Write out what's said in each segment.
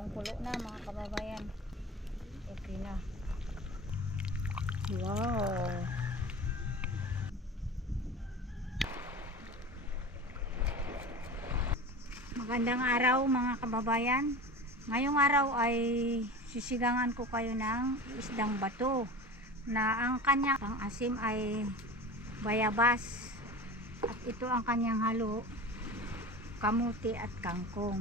kulong-kulo na mga kababayan. Okay na. Wow. Magandang araw mga kababayan. Ngayong araw ay sisigangan ko kayo ng isdang bato na ang kanyang pang-asim ay bayabas. At ito ang kanyang halo, kamuti at kangkong.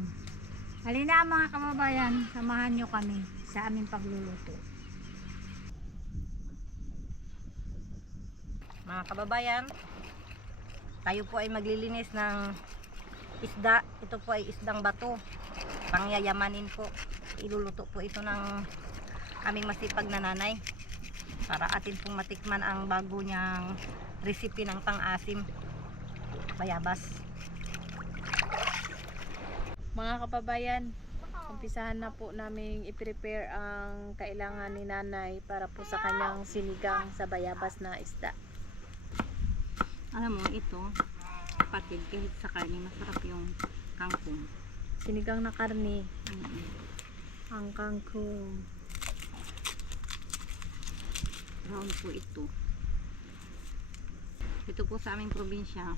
Halina mga kababayan, samahan nyo kami sa aming pagluluto. Mga kababayan, tayo po ay maglilinis ng isda. Ito po ay isdang bato, pangyayamanin po. Iluluto po ito ng aming masipag na nanay para atin pong matikman ang bago niyang recipe ng pang-asim, bayabas. Mga kababayan, umpisahan na po namin i-prepare ang kailangan ni nanay para po sa kanyang sinigang sa bayabas na isda. Alam mo, ito kapatid, kahit sa karne masarap yung kangkong. Sinigang na karne, ang kangkong. Brown po ito. Ito po sa aming probinsya,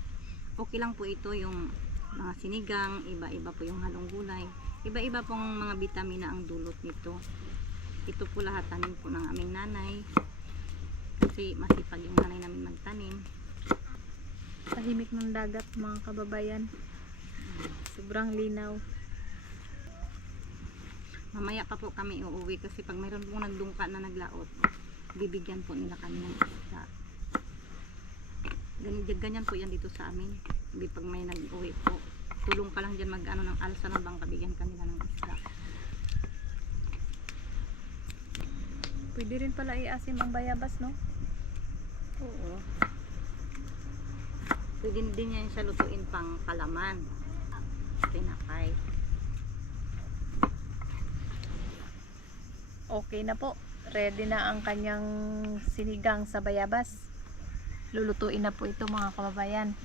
okay lang po ito yung mga sinigang, iba-iba po yung halong gulay, iba-iba pong mga bitamina ang dulot nito. Ito po lahat tanim po ng aming nanay kasi masipag yung nanay namin magtanim. Tahimik ng dagat mga kababayan, sobrang linaw. Mamaya pa po kami uuwi kasi pag mayroon pong nagdungka na naglaot, bibigyan po nila kami ng isda. Ganyan po yan dito sa amin. Hindi pag may nag-uwi po, tulong ka lang dyan mag-ano ng alsa ng bangka, bigyan kanila ng isda. Pwede rin pala i-asim ang bayabas, no? Oo. Pwede din yan siya lutuin pang palaman, tinapay. Okay na po. Ready na ang kanyang sinigang sa bayabas. Lulutuin na po ito mga kababayan.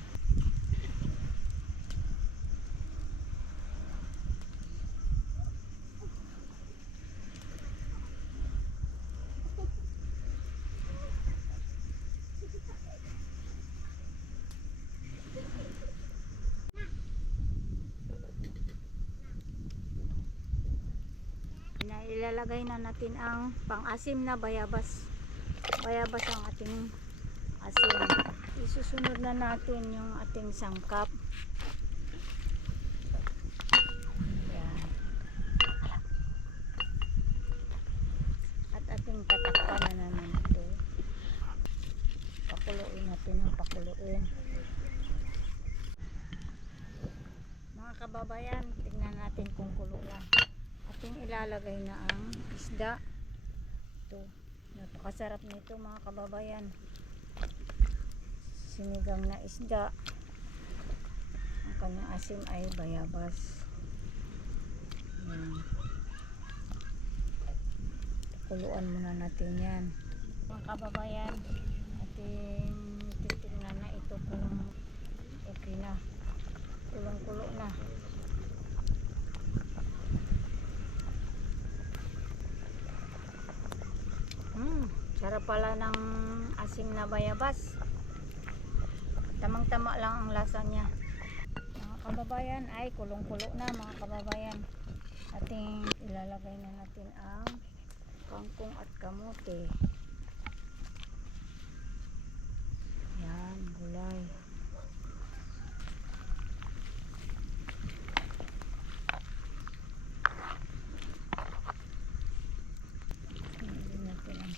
Ilalagay na natin ang pang-asim na bayabas. Bayabas ang ating asim. Isusunod na natin yung ating sangkap. Yan. At ating tatakpan na naman ito. Pakuluin natin ang pakuluin. Mga kababayan, tingnan natin kung kulo lang. Ating ilalagay na ang isda. Ito, napakasarap nito mga kababayan. Sinigang na isda. Ang kanyang asim ay bayabas. Yan. Kuluan muna natin yan. Mga kababayan, ating titignan na ito kung okay na. Kulong-kulo na. Sarap pala ng asim na bayabas. Tamang-tama lang ang lasa niya. Mga kababayan, ay kulong-kulo na mga kababayan. Ating ilalagay na natin ang kangkong at kamote. Yan, gulay.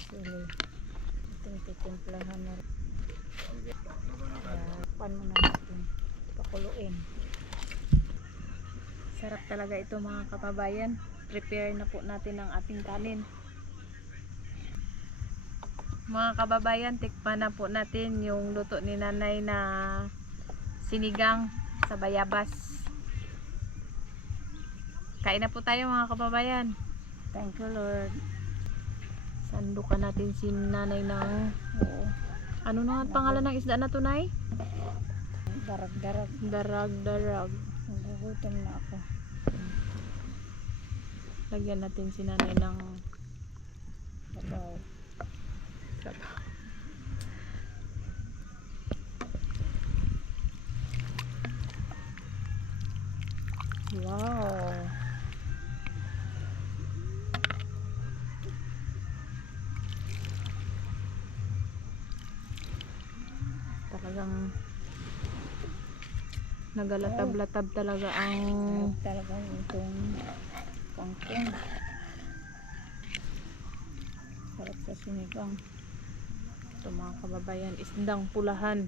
Sili. Ating titimplahan na rin. Pan muna natin. Pakuluin. Sarap talaga ito mga kababayan. Prepare na po natin ang ating kanin. Mga kababayan, tikpan na po natin yung luto ni nanay na sinigang sa bayabas. Kain na po tayo mga kababayan. Thank you Lord. Sandukan natin si nanay ng ano na ang pangalan ng isda na tunay? Darag-darag. Darag-darag. Nagugutom na ako. Lagyan natin si nanay ng sabaw. Sabaw. Wow. Talagang nagalatab-latab talaga ang Talaga itong kangkong. Sarap sa sinigang. ito mga kababayan, isdang pulahan.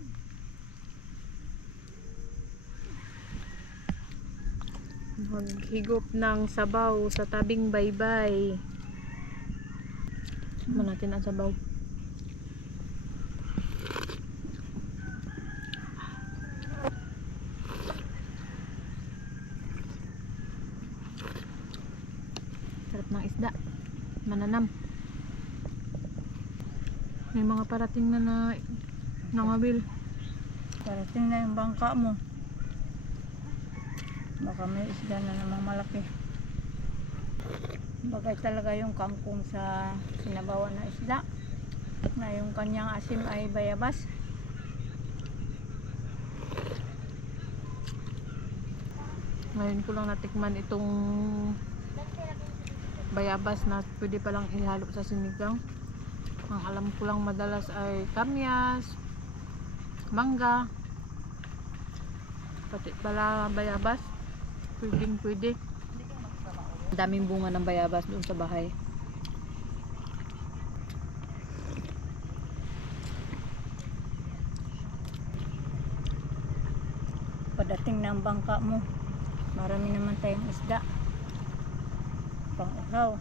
Maghigop ng sabaw sa tabing baybay. Tikman natin ang sabaw. Sarap ng isda. Mananam. May mga parating na nangabil. Parating na yung bangka mo. Baka may isda na namang malaki. Bagay talaga yung kangkong sa sinabawan na isda. Na yung kanyang asim ay bayabas. Ngayon ko lang natikman itong bayabas na pwede palang ihalo sa sinigang. Ang alam ko lang madalas ay kamyas, mangga, pati pala bayabas. Pwedeng pwede. Ang daming bunga ng bayabas doon sa bahay. Padating na ang bangka mo. Marami naman tayong isda. Pang uhaw.